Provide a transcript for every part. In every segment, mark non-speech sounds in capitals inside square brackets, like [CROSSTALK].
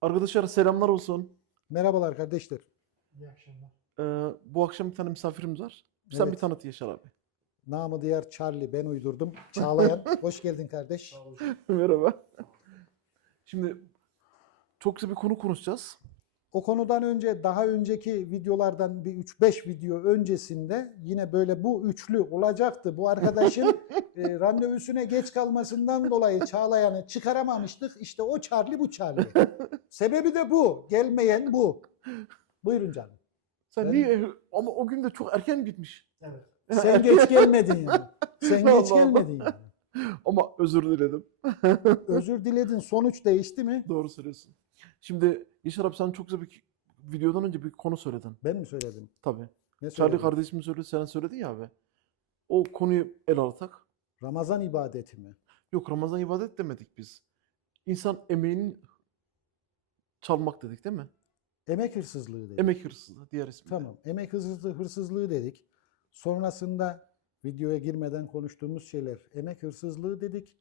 Arkadaşlar selamlar olsun. Merhabalar kardeşler. İyi akşamlar. Ee, bu akşam bir tane misafirimiz var. Sen Evet. bir tanıt Yaşar abi. Namı diğer Charlie ben uydurdum. Çağlayan [LAUGHS] hoş geldin kardeş. Merhaba. Şimdi çok güzel bir konu konuşacağız. O konudan önce daha önceki videolardan bir 3-5 video öncesinde yine böyle bu üçlü olacaktı. Bu arkadaşın [LAUGHS] e, randevusuna geç kalmasından dolayı Çağlayan'ı çıkaramamıştık. İşte o Charlie bu Charlie. Sebebi de bu. Gelmeyen bu. Buyurun canım. Sen Ben- niye ama o gün de çok erken bitmiş. Evet. Sen geç gelmedin yani. Sen geç Allah. gelmedin yani. Ama özür diledim. Özür diledin. Sonuç değişti mi? Doğru söylüyorsun. Şimdi Yaşar abi sen çok güzel bir videodan önce bir konu söyledin. Ben mi söyledim? Tabii. Ne Charlie söyledim? kardeşim söyledi, sen söyledin ya abi. O konuyu el alsak. Ramazan ibadeti mi? Yok Ramazan ibadet demedik biz. İnsan emeğini çalmak dedik değil mi? Emek hırsızlığı dedik. Emek hırsızlığı diğer ismi. Tamam. Emek hırsızlığı, hırsızlığı dedik. Sonrasında videoya girmeden konuştuğumuz şeyler emek hırsızlığı dedik.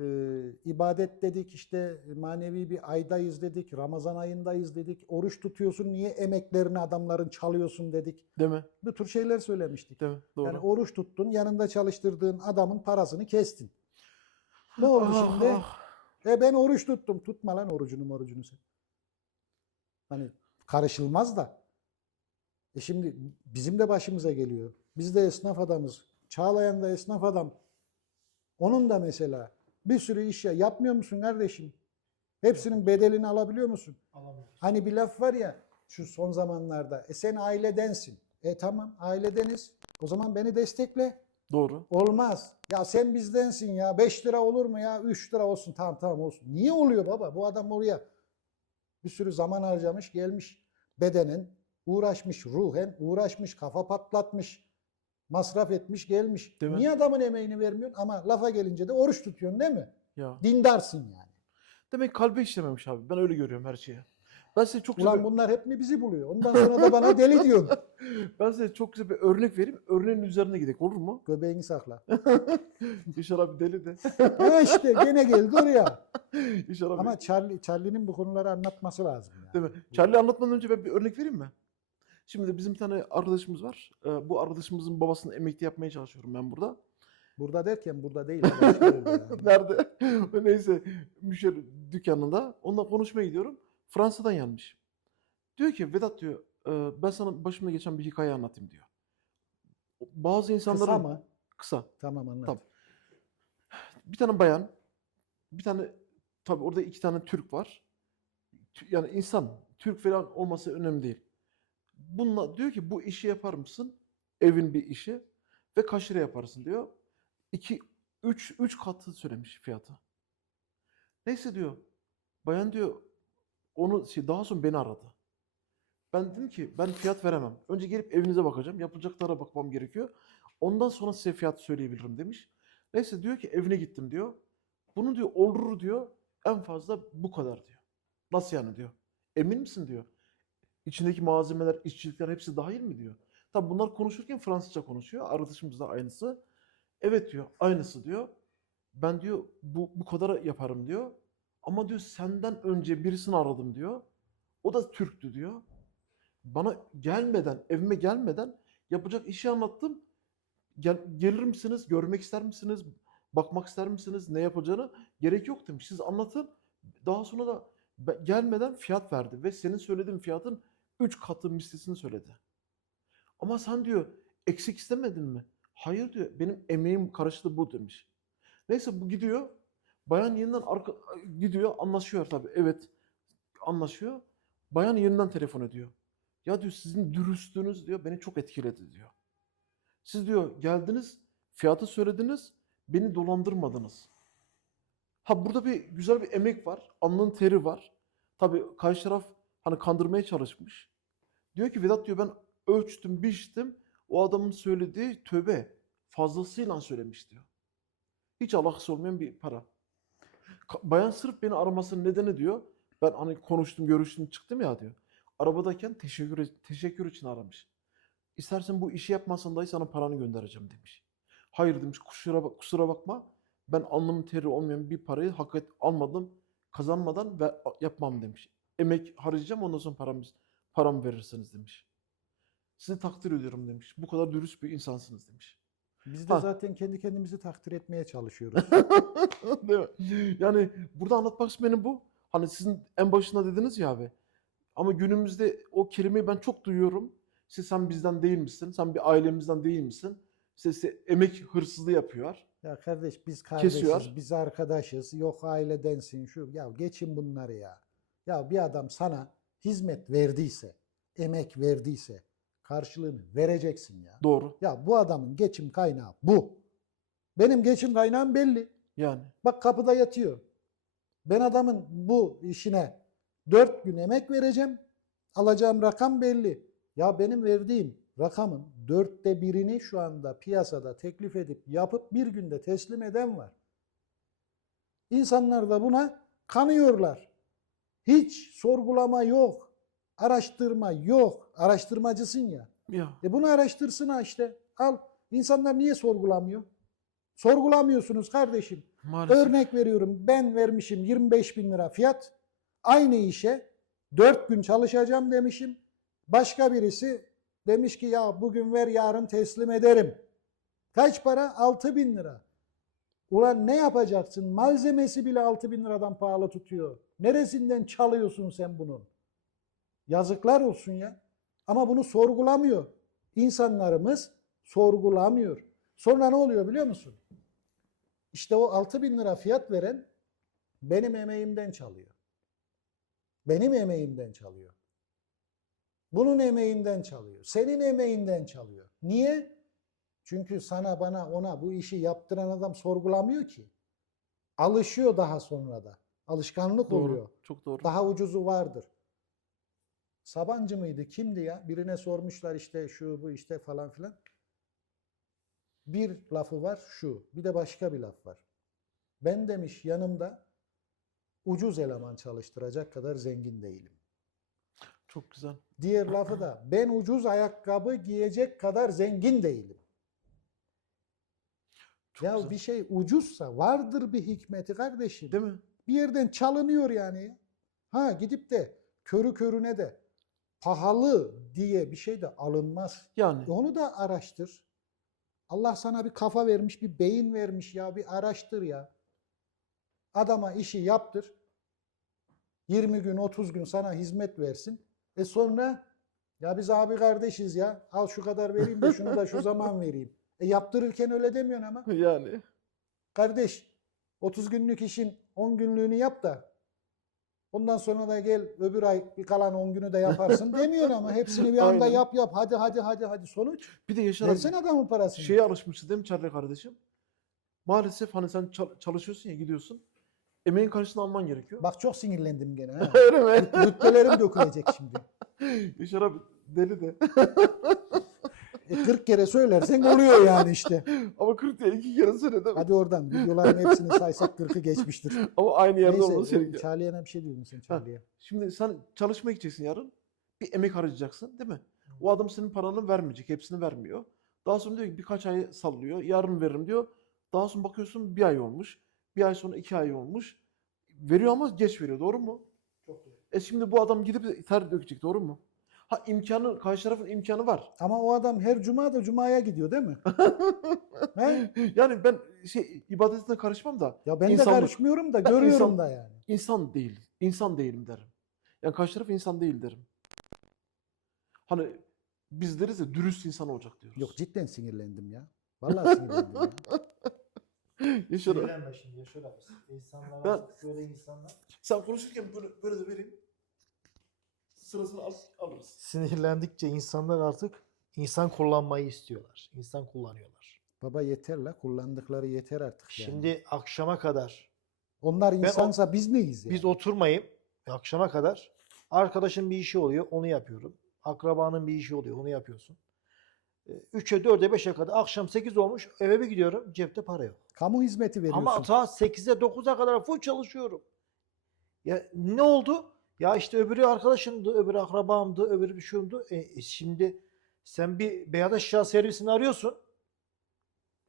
Ee, ibadet dedik işte manevi bir aydayız dedik. Ramazan ayındayız dedik. Oruç tutuyorsun niye emeklerini adamların çalıyorsun dedik. Değil mi? Bu tür şeyler söylemiştik. Değil mi? Doğru. Yani oruç tuttun yanında çalıştırdığın adamın parasını kestin. Ne oldu Ah, şimdi? ah. E ben oruç tuttum. Tutma lan orucunu orucunu sen. Hani karışılmaz da. E şimdi bizim de başımıza geliyor. Biz de esnaf adamız. Çağlayan da esnaf adam. Onun da mesela bir sürü iş ya yapmıyor musun kardeşim? Hepsinin bedelini alabiliyor musun? Alamıyoruz. Hani bir laf var ya şu son zamanlarda. E sen ailedensin. E tamam ailedeniz. O zaman beni destekle. Doğru. Olmaz. Ya sen bizdensin ya. 5 lira olur mu ya? 3 lira olsun. Tamam tamam olsun. Niye oluyor baba? Bu adam oraya bir sürü zaman harcamış gelmiş. Bedenen uğraşmış. Ruhen uğraşmış. Kafa patlatmış. Masraf etmiş gelmiş. Değil mi? Niye adamın emeğini vermiyorsun? Ama lafa gelince de oruç tutuyorsun değil mi? Ya. Dindarsın yani. Demek kalbe işlememiş abi. Ben öyle görüyorum her şeyi. Ben size çok güzel Ulan bir, bunlar hep mi bizi buluyor? Ondan sonra da bana deli diyorsun. [LAUGHS] ben size çok güzel bir örnek vereyim. Örneğin üzerine gidelim olur mu? Göbeğini sakla. [LAUGHS] Yaşar abi deli de. [LAUGHS] Ha işte gene geldi oraya. Abi. Ama Charlie, Charlie'nin bu konuları anlatması lazım. Yani. Değil mi? Charlie anlatmadan önce ben bir örnek vereyim mi? Şimdi de bizim bir tane arkadaşımız var. Ee, bu arkadaşımızın babasını emekli yapmaya çalışıyorum ben burada. Burada derken burada değil. [LAUGHS] başka yerde yani. Nerede? [LAUGHS] Neyse müşteri dükkanında. Onunla konuşmaya gidiyorum. Fransa'dan gelmiş. Diyor ki Vedat diyor "e, ben sana başımda geçen bir hikaye anlatayım diyor. Bazı insanların Kısa mı? Kısa. Tamam anlat. Tamam. Bir tane bayan, bir tane tabii orada iki tane Türk var. Yani insan, Türk falan olması önemli değil. Bununla diyor ki bu işi yapar mısın? Evin bir işi ve kaç lira yaparsın diyor. İki, üç, üç katı söylemiş fiyatı. Neyse diyor. Bayan diyor onu şey, daha sonra beni aradı. Ben dedim ki ben fiyat veremem. Önce gelip evinize bakacağım. Yapılacaklara bakmam gerekiyor. Ondan sonra size fiyat söyleyebilirim demiş. Neyse diyor ki evine gittim diyor. Bunu diyor olur diyor. En fazla bu kadar diyor. Nasıl yani diyor. Emin misin diyor. İçindeki malzemeler, işçilikler hepsi dahil mi diyor. Tabi bunlar konuşurken Fransızca konuşuyor. Arkadaşımız da aynısı. Evet diyor. Aynısı diyor. Ben diyor bu, bu kadar yaparım diyor. Ama diyor senden önce birisini aradım diyor. O da Türktü diyor. Bana gelmeden, evime gelmeden yapacak işi anlattım. Gel, gelir misiniz? Görmek ister misiniz? Bakmak ister misiniz? Ne yapacağını gerek yok demiş. Siz anlatın. Daha sonra da gelmeden fiyat verdi ve senin söylediğin fiyatın 3 katı mislini söyledi. Ama sen diyor eksik istemedin mi? Hayır diyor. Benim emeğim karşılığı bu demiş. Neyse bu gidiyor. Bayan yeniden arka, gidiyor anlaşıyor tabii. Evet anlaşıyor. Bayan yeniden telefon ediyor. Ya diyor sizin dürüstlüğünüz diyor beni çok etkiledi diyor. Siz diyor geldiniz, fiyatı söylediniz, beni dolandırmadınız. Ha burada bir güzel bir emek var, alnın teri var. Tabii karşı taraf hani kandırmaya çalışmış. Diyor ki Vedat diyor ben ölçtüm, biçtim. O adamın söylediği tövbe fazlasıyla söylemiş diyor. Hiç alakası olmayan bir para. Bayan sırf beni aramasının nedeni diyor. Ben hani konuştum, görüştüm, çıktım ya diyor. Arabadayken teşekkür, teşekkür için aramış. İstersen bu işi yapmasan dahi sana paranı göndereceğim demiş. Hayır demiş kusura, bak- kusura bakma. Ben alnımın teri olmayan bir parayı hak et, almadım, kazanmadan ve yapmam demiş. Emek harcayacağım ondan sonra param, param verirsiniz demiş. Sizi takdir ediyorum demiş. Bu kadar dürüst bir insansınız demiş. Biz de Ha. zaten kendi kendimizi takdir etmeye çalışıyoruz. [LAUGHS] Değil mi? Yani burada anlatmak istediğim bu. Hani sizin en başında dediniz ya abi. Ama günümüzde o kelimeyi ben çok duyuyorum. İşte sen bizden değil misin? Sen bir ailemizden değil misin? İşte emek hırsızlığı yapıyor. Ya kardeş biz kardeşiz, Kesiyor. biz arkadaşız, yok ailedensin şu. Ya geçin bunları ya. Ya bir adam sana hizmet verdiyse, emek verdiyse karşılığını vereceksin ya. Doğru. Ya bu adamın geçim kaynağı bu. Benim geçim kaynağım belli. Yani. Bak kapıda yatıyor. Ben adamın bu işine dört gün emek vereceğim. Alacağım rakam belli. Ya benim verdiğim rakamın dörtte birini şu anda piyasada teklif edip yapıp bir günde teslim eden var. İnsanlar da buna kanıyorlar. Hiç sorgulama yok. Araştırma yok. Araştırmacısın ya. Ya. E bunu araştırsın ha işte. Al. İnsanlar niye sorgulamıyor? Sorgulamıyorsunuz kardeşim. Maalesef. Örnek veriyorum ben vermişim 25 bin lira fiyat. Aynı işe 4 gün çalışacağım demişim. Başka birisi demiş ki ya bugün ver yarın teslim ederim. Kaç para? 6 bin lira. Ulan ne yapacaksın? Malzemesi bile 6 bin liradan pahalı tutuyor. Neresinden çalıyorsun sen bunun? Yazıklar olsun ya. Ama bunu sorgulamıyor. İnsanlarımız sorgulamıyor. Sonra ne oluyor biliyor musun? İşte o 6 bin lira fiyat veren benim emeğimden çalıyor. Benim emeğimden çalıyor. Bunun emeğinden çalıyor. Senin emeğinden çalıyor. Niye? Çünkü sana bana ona bu işi yaptıran adam sorgulamıyor ki. Alışıyor daha sonra da. Alışkanlık Doğru. oluyor. Çok doğru. Daha ucuzu vardır. Sabancı mıydı? Kimdi ya? Birine sormuşlar işte şu bu işte falan filan. Bir lafı var şu. Bir de başka bir laf var. Ben demiş yanımda ucuz eleman çalıştıracak kadar zengin değilim. Çok güzel. Diğer lafı da ben ucuz ayakkabı giyecek kadar zengin değilim. Çok ya güzel. bir şey ucuzsa vardır bir hikmeti kardeşim. Değil mi? bir yerden çalınıyor yani. Ha gidip de körü körüne de pahalı diye bir şey de alınmaz. Yani. E Onu da araştır. Allah sana bir kafa vermiş, bir beyin vermiş ya bir araştır ya. Adama işi yaptır. 20 gün, 30 gün sana hizmet versin. E sonra ya biz abi kardeşiz ya. Al şu kadar vereyim de şunu da şu [LAUGHS] zaman vereyim. E yaptırırken öyle demiyorsun ama. [LAUGHS] Yani. Kardeş 30 günlük işin 10 günlüğünü yap da ondan sonra da gel öbür ay bir kalan 10 günü de yaparsın [LAUGHS] demiyor ama hepsini bir anda Aynen. yap yap hadi hadi hadi hadi sonuç Bir de Yaşar abi versene adamın parasını. şeye alışmışız değil mi Çarlı kardeşim? Maalesef hani sen çal- çalışıyorsun ya gidiyorsun. Emeğin karşılığını alman gerekiyor. Bak çok sinirlendim gene. ha. [LAUGHS] Öyle mi? Rütbelerim dökülecek şimdi. Yaşar abi deli de. E 40 kere söylersen oluyor yani işte. [LAUGHS] Ama 40 değil iki kere söyledim. Hadi oradan videoların hepsini saysak 40'ı geçmiştir. Ama aynı yerde olması Neyse gerekiyor. Bir şey diyordun sen Charlie'ye. Şimdi sen çalışmaya gideceksin yarın. Bir emek harcayacaksın değil mi? O adam senin paranı vermeyecek. Hepsini vermiyor. Daha sonra diyor ki birkaç ay sallıyor. Yarın veririm diyor. Daha sonra bakıyorsun bir ay olmuş. Bir ay sonra iki ay olmuş. Veriyor ama geç veriyor. Doğru mu? Çok doğru. E şimdi bu adam gidip ter dökecek. Doğru mu? Ha imkanı, karşı tarafın imkanı var. Ama o adam her cuma da cumaya gidiyor değil mi? [LAUGHS] He? yani ben şey ibadetine karışmam da Ya ben de İnsanlık. karışmıyorum da Ben görüyorum insan- da yani. insan değil. İnsan değilim derim. Yani karşı taraf insan değil derim. Hani biz deriz ya dürüst insan olacak diyoruz. Yok cidden sinirlendim ya. Vallahi sinirlendim ya. [LAUGHS] Yaşar abi. Sinirlenme şimdi Yaşar abi. İnsanlar Ben- artık böyle insanlar. Sen konuşurken böyle, böyle de vereyim. Sırasını al, alırız. Sinirlendikçe insanlar artık insan kullanmayı istiyorlar. İnsan kullanıyorlar. Baba yeter la kullandıkları yeter artık yani. Şimdi akşama kadar onlar insansa biz neyiz yani? biz oturmayıp akşama kadar arkadaşın bir işi oluyor onu yapıyorum. Akrabanın bir işi oluyor onu yapıyorsun. 3'e 4'e 5'e kadar akşam 8 olmuş eve bir gidiyorum cepte para yok. Kamu hizmeti veriyorsun. Ama saat 8'e 9'a kadar full çalışıyorum. Ya ne oldu? Ya işte öbürü arkadaşımdı, öbürü akrabamdı, öbürü bir şundu. E, e şimdi sen bir beyaz eşya servisini arıyorsun.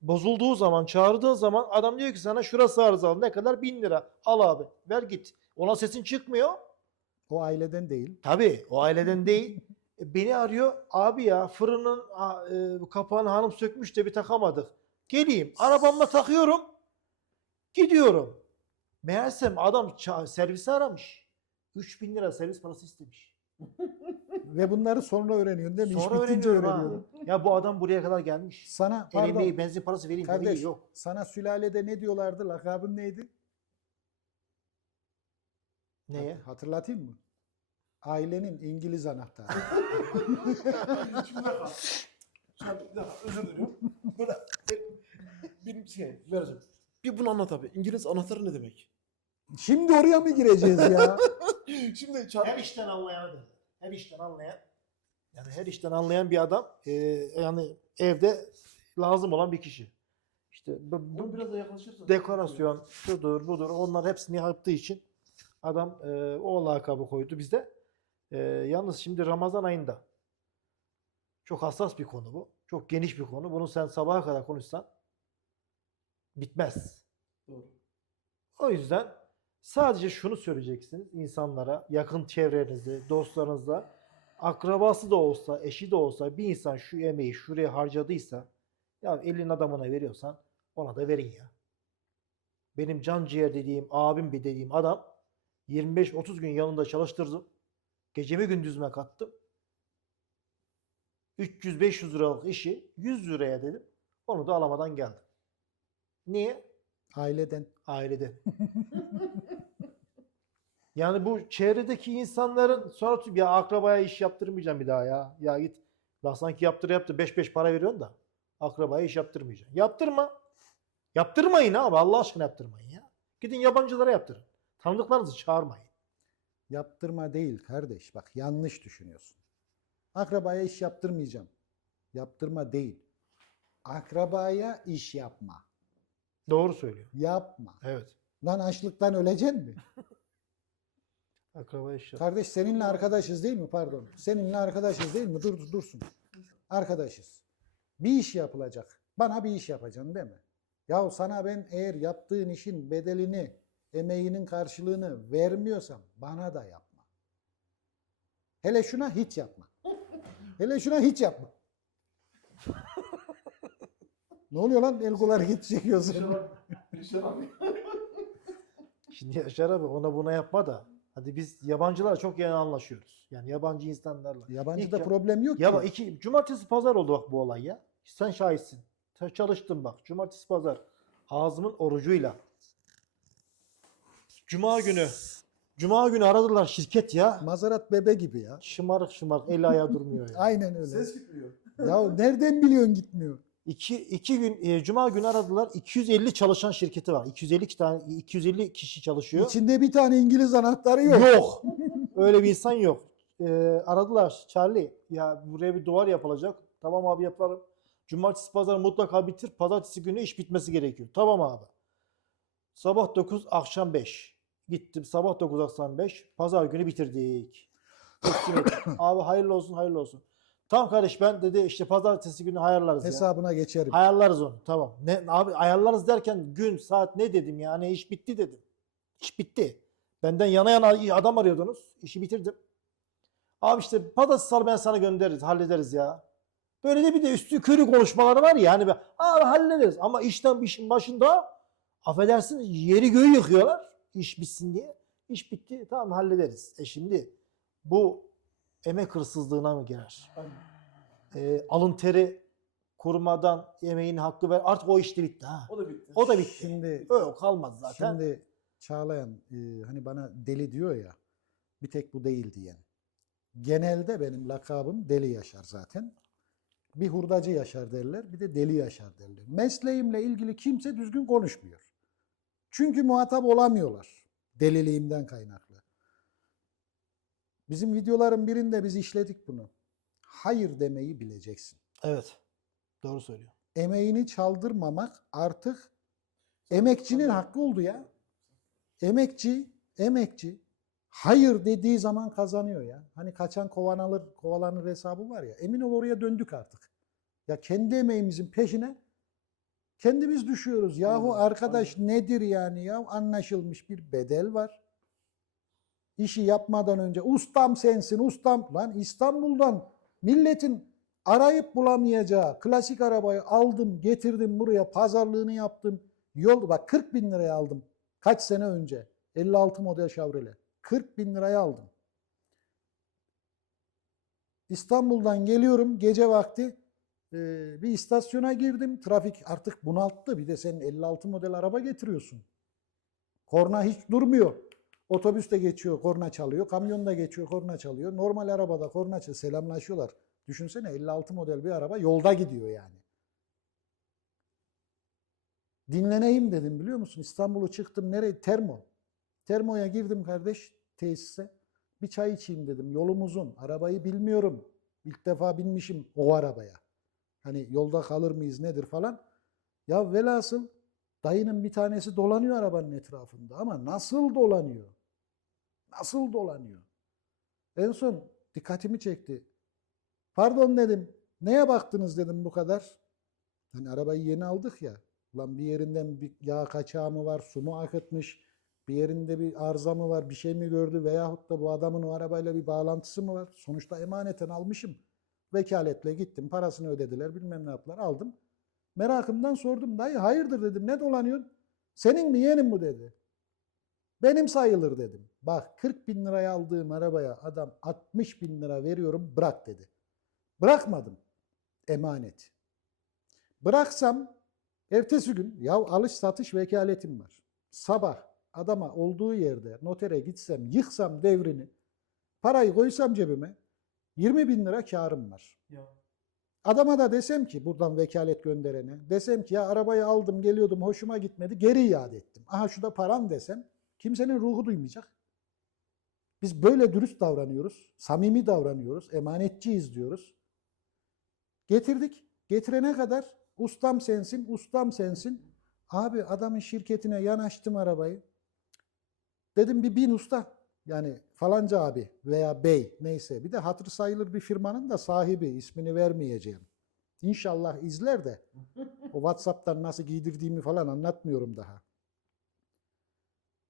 Bozulduğu zaman, çağırdığı zaman adam diyor ki sana şurası arızalı. Ne kadar? Bin lira. Al abi. Ver git. Ona sesin çıkmıyor. O aileden değil. Tabii o aileden değil. E, Beni arıyor. Abi ya fırının e, kapağını hanım sökmüş de bir takamadık. Geleyim. Arabamla takıyorum. Gidiyorum. Meğersem adam servisi aramış. 3000 lira servis parası istemiş. [LAUGHS] Ve bunları sonra öğreniyorsun değil mi? İş Sonra bitince öğreniyorum ha. Ya bu adam buraya kadar gelmiş. Sana pardon, emeği, benzin parası vereyim kardeş dediği yok. sana sülalede ne diyorlardı? Lakabın neydi? Neye? Hatırlatayım mı? Ailenin İngiliz anahtarı. [LAUGHS] Şimdi bir dakika. Sen bir dakika özür diliyorum. Böyle bir şey vereceğim. Bir bunu anlat abi. İngiliz anahtarı ne demek? Şimdi oraya mı gireceğiz ya? [LAUGHS] Şimdi çar- Her işten anlayan derler. Her işten anlayan. Yani her işten anlayan bir adam e, yani evde lazım olan bir kişi. İşte bu, bu Bunu biraz da yaklaşırsan. dekorasyon, şudur budur onlar hepsini yaptığı için adam e, o lakabı koydu bizde. E, yalnız şimdi Ramazan ayında çok hassas bir konu bu. Çok geniş bir konu. Bunu sen sabaha kadar konuşsan bitmez. Doğru. O yüzden sadece şunu söyleyeceksiniz insanlara, yakın çevrenizde, dostlarınızla, akrabası da olsa, eşi de olsa bir insan şu emeği şuraya harcadıysa ya elin adamına veriyorsan ona da verin ya. Benim can ciğer dediğim, abim bir dediğim adam 25-30 gün yanında çalıştırdım. Gecemi gündüzüme kattım. 300-500 liralık işi 100 liraya dedim. Onu da alamadan geldim. Niye? Aileden. Ailede. [LAUGHS] yani bu çevredeki insanların sonra ya akrabaya iş yaptırmayacağım bir daha ya. Ya git. Bak sanki yaptır yaptır 5-5 para veriyorsun da akrabaya iş yaptırmayacaksın. Yaptırma. Yaptırmayın abi Allah aşkına yaptırmayın ya. Gidin yabancılara yaptırın. Tanıdıklarınızı çağırmayın. Yaptırma değil kardeş. Bak yanlış düşünüyorsun. Akrabaya iş yaptırmayacağım. Yaptırma değil. Akrabaya iş yapma. Doğru söylüyor. Yapma. Evet. Lan açlıktan öleceksin mi? [LAUGHS] Akrabaya iş yap. Kardeş seninle arkadaşız değil mi? Pardon. Seninle arkadaşız değil mi? Dur dur, dursun. Arkadaşız. Bir iş yapılacak. Bana bir iş yapacaksın değil mi? Ya sana ben eğer yaptığın işin bedelini, emeğinin karşılığını vermiyorsam bana da yapma. Hele şuna hiç yapma. Hele şuna hiç yapma. Ne oluyor lan? El kol hareket çekiyorsun. Gülşen abi. [LAUGHS] Şimdi Yaşar abi ona buna yapma da. Hadi biz yabancılarla çok iyi anlaşıyoruz. Yani yabancı insanlarla. Yabancıda İlk- problem yok Ya ki. bak iki cumartesi pazar oldu bak bu olay ya. Sen şahitsin. Sen çalıştın bak. Cumartesi pazar. Ağzımın orucuyla. Cuma günü. Cuma günü aradılar şirket ya. Mazarat bebe gibi ya. Şımarık şımarık eli ayağı durmuyor ya. [LAUGHS] Aynen öyle. Ses gitmiyor. Ya nereden biliyorsun gitmiyor? İki, iki gün e, Cuma günü aradılar. 250 çalışan şirketi var. 250 tane 250 kişi çalışıyor. İçinde bir tane İngiliz anahtarı yok. Yok. Öyle bir insan yok. Ee, aradılar Charlie. Ya buraya bir duvar yapılacak. Tamam abi yaparım. Cumartesi pazar mutlaka bitir. Pazartesi günü iş bitmesi gerekiyor. Tamam abi. Sabah 9 akşam 5. Gittim sabah 9 akşam 5. Pazar günü bitirdik. [COUGHS] Abi hayırlı olsun hayırlı olsun. Tamam kardeş ben dedi işte pazartesi günü ayarlarız ya. Hesabına geçerim. Ayarlarız onu. Tamam. Ne abi ayarlarız derken gün, saat ne dedim yani iş bitti dedim. İş bitti. Benden yana yana adam arıyordunuz. İşi bitirdim. Abi işte pazartesi salı ben sana göndeririz, hallederiz ya. Böyle de bir de üstü körü konuşmaları var ya hani be, abi hallederiz ama işten işin başında affedersin yeri göğü yıkıyorlar iş bitsin diye. İş bitti tamam hallederiz. E şimdi bu emek hırsızlığına mı girer? E, alın teri kurmadan emeğin hakkı ver. Artık o işte bitti ha. O da bitti. O da bitti. Şimdi Öyle kalmaz zaten. Şimdi Çağlayan e, hani bana deli diyor ya bir tek bu değil diyen. Genelde benim lakabım Deli Yaşar zaten. Bir hurdacı Yaşar derler bir de Deli Yaşar derler. Mesleğimle ilgili kimse düzgün konuşmuyor. Çünkü muhatap olamıyorlar. Deliliğimden kaynaklı. Bizim videoların birinde biz işledik bunu. Hayır demeyi bileceksin. Evet. Doğru söylüyor. emeğini çaldırmamak artık emekçinin hakkı oldu ya. Emekçi, emekçi hayır dediği zaman kazanıyor ya. Hani kaçan kovan alır, kovalanır hesabı var ya. Emin ol oraya döndük artık. Ya kendi emeğimizin peşine kendimiz düşüyoruz. Yahu arkadaş nedir yani ya? Anlaşılmış bir bedel var. İşi yapmadan önce ustam sensin ustam. Lan İstanbul'dan milletin arayıp bulamayacağı klasik arabayı aldım getirdim buraya pazarlığını yaptım. Yol bak 40 bin liraya aldım. Kaç sene önce? 56 model Chevrolet. 40 bin liraya aldım. İstanbul'dan geliyorum gece vakti bir istasyona girdim. Trafik artık bunalttı. Bir de sen 56 model araba getiriyorsun. Korna hiç durmuyor. Otobüs de geçiyor, korna çalıyor. Kamyon da geçiyor, korna çalıyor. Normal arabada korna çalıyor. Selamlaşıyorlar. Düşünsene 56 model bir araba yolda gidiyor yani. Dinleneyim dedim biliyor musun? İstanbul'u çıktım nereye? Termo. Termo'ya girdim kardeş tesise. Bir çay içeyim dedim. Yolum uzun. Arabayı bilmiyorum. İlk defa binmişim o arabaya. Hani yolda kalır mıyız nedir falan. Ya velhasıl dayının bir tanesi dolanıyor arabanın etrafında ama nasıl dolanıyor? Nasıl dolanıyor? En son dikkatimi çekti. Pardon dedim. Neye baktınız dedim bu kadar. Hani arabayı yeni aldık ya. Ulan bir yerinden bir yağ kaçağı mı var, su mu akıtmış, bir yerinde bir arıza mı var, bir şey mi gördü veyahut da bu adamın o arabayla bir bağlantısı mı var? Sonuçta emaneten almışım. Vekaletle gittim, parasını ödediler, bilmem ne yaptılar, aldım. Merakımdan sordum, dayı hayırdır dedim, ne dolanıyorsun? Senin mi yeğenin mi dedi. Benim sayılır dedim. Bak 40 bin liraya aldığım arabaya adam 60 bin lira veriyorum bırak dedi. Bırakmadım. Emanet. Bıraksam ertesi gün ya alış satış vekaletim var. Sabah adama olduğu yerde notere gitsem yıksam devrini parayı koysam cebime 20 bin lira karım var. Adama da desem ki buradan vekalet gönderene desem ki ya arabayı aldım geliyordum hoşuma gitmedi geri iade ettim. Aha şu da paran desem kimsenin ruhu duymayacak. Biz böyle dürüst davranıyoruz, samimi davranıyoruz, emanetçiyiz diyoruz. Getirdik. Getirene kadar ustam sensin, ustam sensin. Abi adamın şirketine yanaştım arabayı. Dedim bir bin usta. Yani falanca abi veya bey neyse. Bir de hatır sayılır bir firmanın da sahibi ismini vermeyeceğim. İnşallah izler de [LAUGHS] o Whatsapp'tan nasıl giydirdiğimi falan anlatmıyorum daha.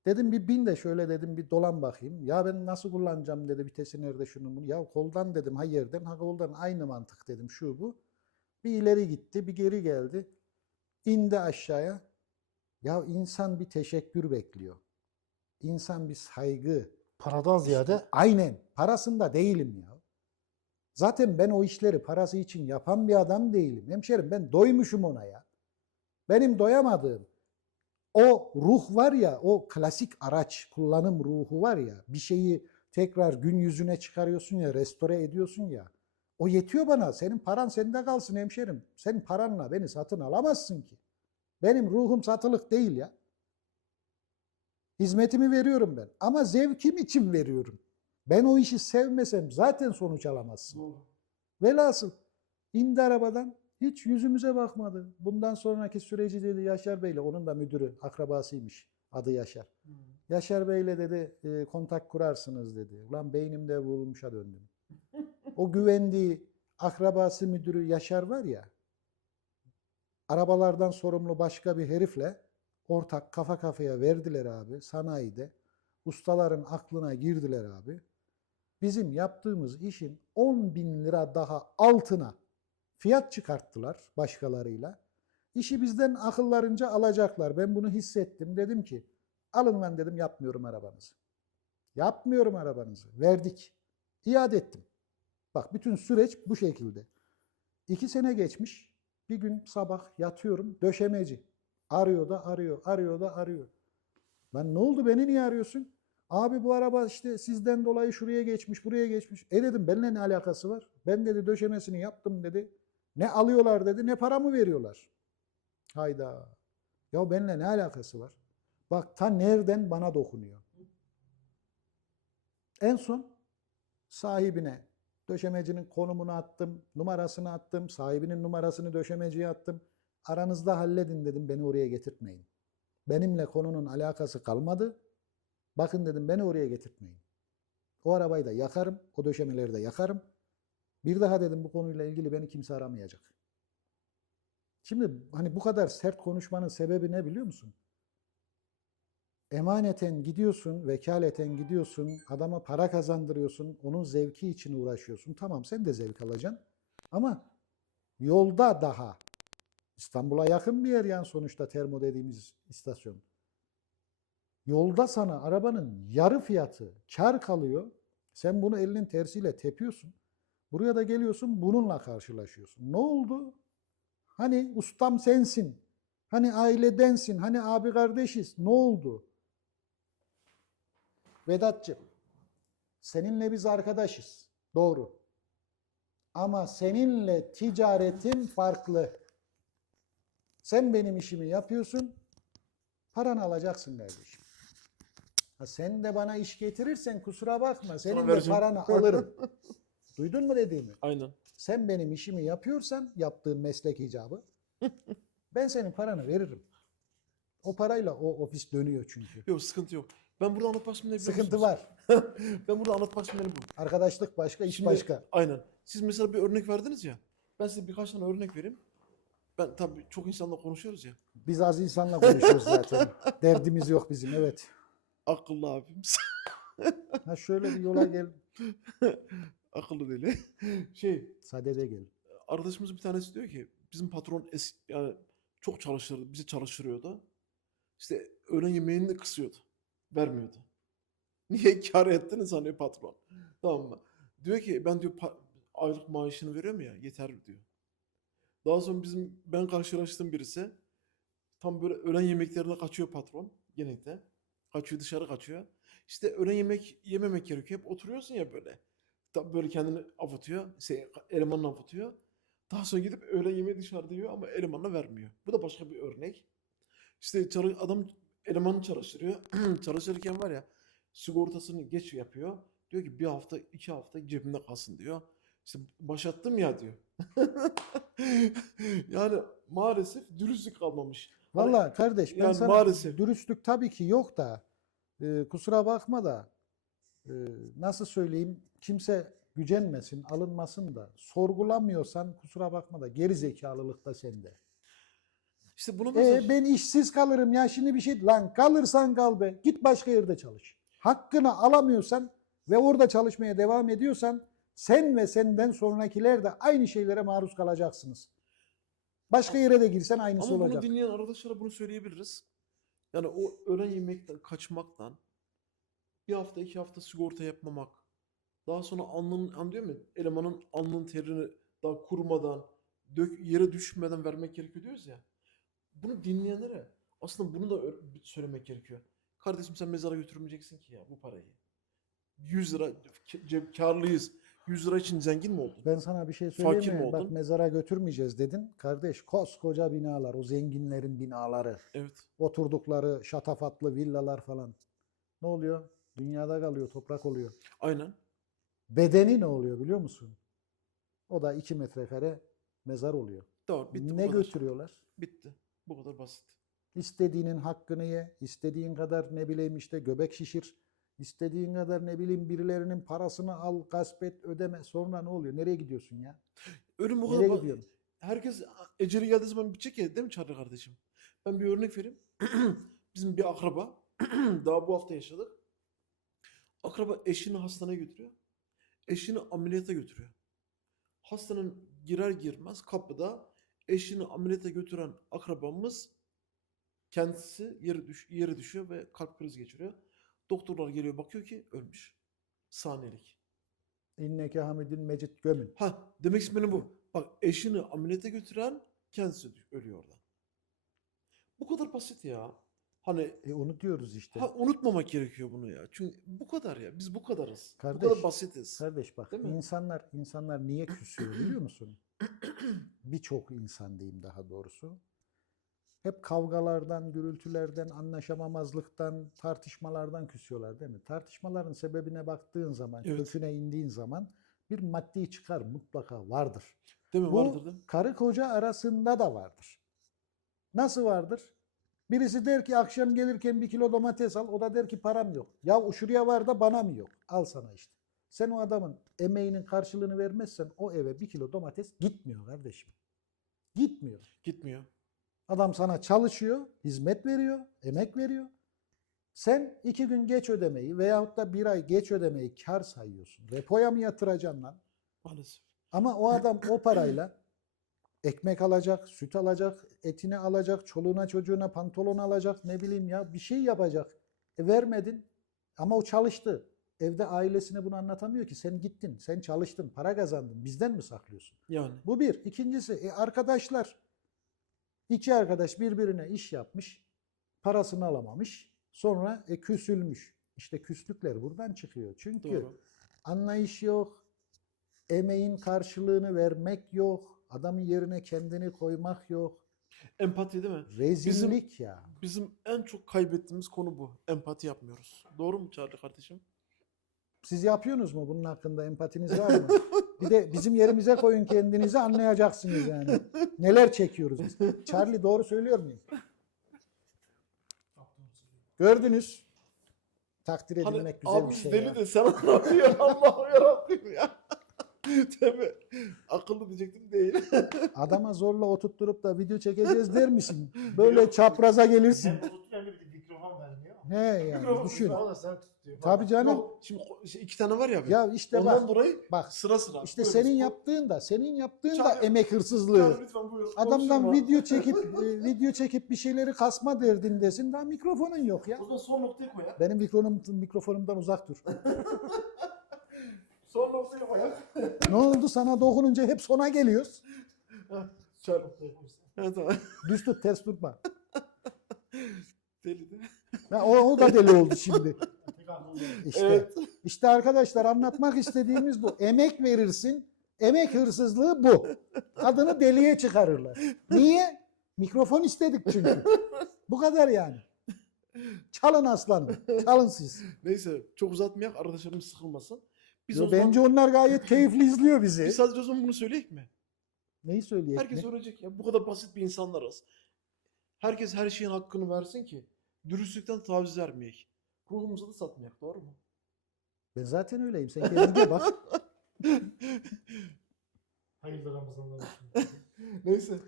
Dedim bir bin de şöyle dedim bir dolan bakayım. Ya ben nasıl kullanacağım dedi vitesi nerede şunu bunu. Ya koldan dedim ha yerden ha koldan aynı mantık dedim şu bu. Bir ileri gitti bir geri geldi. İndi aşağıya. Ya insan bir teşekkür bekliyor. İnsan bir saygı. Paradan ziyade Aynen. Parasında değilim ya. Zaten ben o işleri parası için yapan bir adam değilim. Hemşerim ben doymuşum ona ya. Benim doyamadığım o ruh var ya, o klasik araç kullanım ruhu var ya, bir şeyi tekrar gün yüzüne çıkarıyorsun ya, restore ediyorsun ya. O yetiyor bana. Senin paran sende kalsın hemşerim. Senin paranla beni satın alamazsın ki. Benim ruhum satılık değil ya. Hizmetimi veriyorum ben. Ama zevkim için veriyorum. Ben o işi sevmesem zaten sonuç alamazsın. Velhasıl indi arabadan hiç yüzümüze bakmadı. Bundan sonraki süreci dedi Yaşar Bey'le, onun da müdürü, akrabasıymış. Adı Yaşar. Yaşar Bey'le dedi e, kontak kurarsınız dedi. Ulan beynimde vurulmuşa döndüm. O güvendiği akrabası müdürü Yaşar var ya, arabalardan sorumlu başka bir herifle ortak kafa kafaya verdiler abi sanayide. Ustaların aklına girdiler abi. Bizim yaptığımız işin 10 bin lira daha altına fiyat çıkarttılar başkalarıyla. İşi bizden akıllarınca alacaklar. Ben bunu hissettim. Dedim ki alın lan dedim yapmıyorum arabanızı. Yapmıyorum arabanızı. Verdik. İade ettim. Bak bütün süreç bu şekilde. İki sene geçmiş. Bir gün sabah yatıyorum. Döşemeci. Arıyor da arıyor. Arıyor da arıyor. Lan ne oldu beni niye arıyorsun? Abi bu araba işte sizden dolayı şuraya geçmiş, buraya geçmiş. E dedim benimle ne alakası var? Ben dedi döşemesini yaptım dedi. Ne alıyorlar dedi, ne para mı veriyorlar? Hayda. Ya benimle ne alakası var? Bak ta nereden bana dokunuyor. En son sahibine döşemecinin konumunu attım, numarasını attım, sahibinin numarasını döşemeciye attım. Aranızda halledin dedim, beni oraya getirtmeyin. Benimle konunun alakası kalmadı. Bakın dedim beni oraya getirtmeyin. O arabayı da yakarım, o döşemeleri de yakarım. Bir daha dedim bu konuyla ilgili beni kimse aramayacak. Şimdi hani bu kadar sert konuşmanın sebebi ne biliyor musun? emaneten gidiyorsun, vekaleten gidiyorsun, adama para kazandırıyorsun, onun zevki için uğraşıyorsun. Tamam sen de zevk alacaksın. Ama yolda daha İstanbul'a yakın bir yer yani sonuçta termo dediğimiz istasyon. Yolda sana arabanın yarı fiyatı kar kalıyor. Sen bunu elinin tersiyle tepiyorsun. Buraya da geliyorsun bununla karşılaşıyorsun. Ne oldu? Hani ustam sensin. Hani ailedensin. Hani abi kardeşiz. Ne oldu? Vedat'cığım seninle biz arkadaşız. Doğru. Ama seninle ticaretin farklı. Sen benim işimi yapıyorsun. Paranı alacaksın kardeşim. Ha sen de bana iş getirirsen kusura bakma. Senin de paranı [LAUGHS] alırım. Duydun mu dediğimi? Aynen. Sen benim işimi yapıyorsan yaptığın meslek icabı [LAUGHS] ben senin paranı veririm. O parayla o ofis dönüyor çünkü. Yok sıkıntı yok. Ben burada anlatmak istediğim ne biliyor Sıkıntı musunuz? var. [LAUGHS] ben burada anlatmak istediğim bu. Arkadaşlık başka, iş Şimdi- başka. Aynen. Siz mesela bir örnek verdiniz ya. Ben size birkaç tane örnek vereyim. Ben tabii çok insanla konuşuyoruz ya. Biz az insanla konuşuyoruz zaten. [LAUGHS] Derdimiz yok bizim evet. Akıllı abimiz. Ha şöyle bir yola gel. Akıllı deli. [LAUGHS] Şey, Sadede gel. arkadaşımız bir tanesi diyor ki bizim patron es yani çok çalışırdı. Bizi çalıştırıyordu. İşte öğlen yemeğini de kısıyordu. Vermiyordu. [LAUGHS] Niye kar ettiğini sanıyor patron. Tamam mı? Diyor ki ben diyor pa- aylık maaşını veriyorum ya yeter diyor. Daha sonra bizim ben karşılaştığım birisi tam böyle öğlen yemeklerine kaçıyor patron genellikle. Kaçıyor dışarı kaçıyor. İşte öğlen yemek yememek gerekiyor. Hep oturuyorsun ya böyle. Tam böyle kendini avutuyor. Şey, elemanını avutuyor. Daha sonra gidip öğlen yemeği dışarıda yiyor ama elemanına vermiyor. Bu da başka bir örnek. İşte adam elemanı çalıştırıyor. [CLEARS THROAT] Çalışırken var ya sigortasını geç yapıyor. Diyor ki bir hafta iki hafta cebimde kalsın diyor. İşte başlattım ya diyor. [LAUGHS] yani maalesef dürüstlük kalmamış. Hani Vallahi kardeş ben yani sana maalesef. dürüstlük tabii ki yok da e, kusura bakma da nasıl söyleyeyim kimse gücenmesin, alınmasın da sorgulamıyorsan kusura bakma da geri zekalılık da sende. işte bunu E, mesela ben işsiz kalırım ya şimdi bir şey lan kalırsan kal be git başka yerde çalış. Hakkını alamıyorsan ve orada çalışmaya devam ediyorsan sen ve senden sonrakiler de aynı şeylere maruz kalacaksınız. Başka yere de girsen aynısı ama bunu olacak. dinleyen arkadaşlara bunu söyleyebiliriz. Yani o öğlen yemekten kaçmaktan bir hafta iki hafta sigorta yapmamak daha sonra alnın anlıyor mu? Elemanın alnın terini daha kurumadan dök, yere düşmeden vermek gerekiyor diyoruz ya. Bunu dinleyenlere aslında bunu da söylemek gerekiyor. Kardeşim sen mezara götürmeyeceksin ki ya bu parayı. 100 lira ceb karlıyız. 100 lira için zengin mi oldun? Ben sana bir şey Fakir söyleyeyim mi mi? Bak mezara götürmeyeceğiz dedin. Kardeş koskoca binalar, o zenginlerin binaları, Evet. oturdukları şatafatlı villalar falan. Ne oluyor? Dünyada kalıyor, toprak oluyor. Aynen. Bedeni ne oluyor biliyor musun? O da 2 metrekare mezar oluyor. Tamam bitti bu ne kadar. götürüyorlar? Bitti. Bu kadar basit. İstediğinin hakkını ye, istediğin kadar ne bileyim işte göbek şişir, istediğin kadar ne bileyim birilerinin parasını al, gasp et, ödeme. Sonra ne oluyor? Nereye gidiyorsun ya? Ölüm bu kadar Nereye ba- gidiyorsun? herkes eceli geldiği zaman bitecek ya değil mi Çağrı kardeşim? Ben bir örnek vereyim. [CLEARS THROAT] Bizim bir akraba [CLEARS THROAT] daha bu hafta yaşadık. Akraba eşini hastaneye götürüyor. Eşini ameliyata götürüyor. Hastanın girer girmez kapıda eşini ameliyata götüren akrabamız kendisi yere, düş yere düşüyor ve kalp krizi geçiriyor. Doktorlar geliyor bakıyor ki ölmüş. Saniyelik. İnneke hamidin mecid gömün. Ha demek istediğim bu. Bak eşini ameliyata götüren kendisi ölüyor oradan. Bu kadar basit ya. Hani E onu diyoruz işte. ha, unutmamak gerekiyor bunu ya. Çünkü bu kadar ya. Biz bu kadarız. bu Kardeş, kadar basitiz. Kardeş bak Değil mi? insanlar insanlar niye küsüyor biliyor musun? [CLEARS THROAT] Birçok insan diyeyim daha doğrusu. Hep kavgalardan, gürültülerden, anlaşamamazlıktan, tartışmalardan küsüyorlar değil mi? Tartışmaların sebebine baktığın zaman, Evet. köküne indiğin zaman bir maddi çıkar mutlaka vardır. Değil mi? Bu Vardır değil mi? karı koca arasında da vardır. Nasıl vardır? Birisi der ki akşam gelirken bir kilo domates al. O da der ki param yok. Ya şuraya var da bana mı yok? Al sana işte. Sen o adamın emeğinin karşılığını vermezsen o eve bir kilo domates gitmiyor kardeşim. Gitmiyor. Gitmiyor. Adam sana çalışıyor, hizmet veriyor, emek veriyor. Sen iki gün geç ödemeyi veyahut da bir ay geç ödemeyi kar sayıyorsun. Repoya mı yatıracaksın lan? Maalesef. Ama o adam o parayla [CLEARS THROAT] ekmek alacak, süt alacak, etini alacak, çoluğuna çocuğuna pantolon alacak, ne bileyim ya bir şey yapacak. E vermedin ama o çalıştı. Evde ailesine bunu anlatamıyor ki. Sen gittin, sen çalıştın, para kazandın. Bizden mi saklıyorsun? Yani. Bu bir. İkincisi e, arkadaşlar. İki arkadaş birbirine iş yapmış. Parasını alamamış. Sonra e, küsülmüş. İşte küslükler buradan çıkıyor. Çünkü Doğru. anlayış yok. Emeğin karşılığını vermek yok. Adamın yerine kendini koymak yok. Empati değil mi? Rezillik ya. Bizim en çok kaybettiğimiz konu bu. Empati yapmıyoruz. Doğru mu Çağrı kardeşim? Siz yapıyorsunuz mu bunun hakkında empatiniz var mı? [LAUGHS] Bir de bizim yerimize koyun kendinizi anlayacaksınız yani. Neler çekiyoruz biz. Charlie doğru söylüyor muyum? Gördünüz. Takdir Hani edilmek güzel bir şey. deli ya. de sen anlamıyorsun [LAUGHS] Allah'ım yarabbim ya. [LAUGHS] Tabii. Akıllı diyecektim değil. [LAUGHS] Adama zorla oturtturup da video çekeceğiz der misin? [LAUGHS] Böyle çapraza gelirsin. Hem tutuyor hem de bir de mikrofon vermiyor. He yani Mikrofon düşün. O da sen tutuyor. Tabii canım. Yok, Şimdi ko- işte iki tane var ya. abi. Ya işte Ondan bak. dolayı Bak sıra sıra. işte Buyurun. senin yaptığın da senin yaptığın da emek hırsızlığı. Çağrı lütfen buyur. Adamdan video çekip e, video çekip bir şeyleri kasma derdindesin. Daha mikrofonun yok ya. O zaman son noktayı koy ya. Benim mikrofonum, mikrofonumdan uzak dur. Son noktayı koy ya. ne oldu sana dokununca hep sona geliyoruz. [LAUGHS] Çağrı. Evet tamam. Düz tut ters tutma. Deli de. Ha, o, o da deli oldu şimdi. İşte, Evet. işte arkadaşlar anlatmak istediğimiz bu. Emek verirsin. Emek hırsızlığı bu. Adını deliye çıkarırlar. Niye? Mikrofon istedik çünkü. Bu kadar yani. Çalın aslanım. Çalın siz. Neyse çok uzatmayak arkadaşlarımız sıkılmasın. Biz Yo, o zaman, bence onlar gayet keyifli izliyor bizi. biz sadece o zaman bunu söyleyek mi? Neyi söyleyeyim? Herkes öğrenecek ya. Bu kadar basit bir insanlarız. Herkes her şeyin hakkını versin ki dürüstlükten taviz vermeyek. Ruhumuzu da satmayak. Doğru mu? Ben zaten öyleyim. Sen kendine bak. [LAUGHS] Hayırlı Ramazanlar olsun. [LAUGHS] Neyse.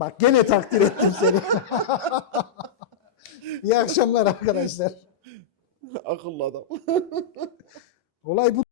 Bak gene takdir ettim seni. İyi akşamlar arkadaşlar. Akıllı adam. Olay bu.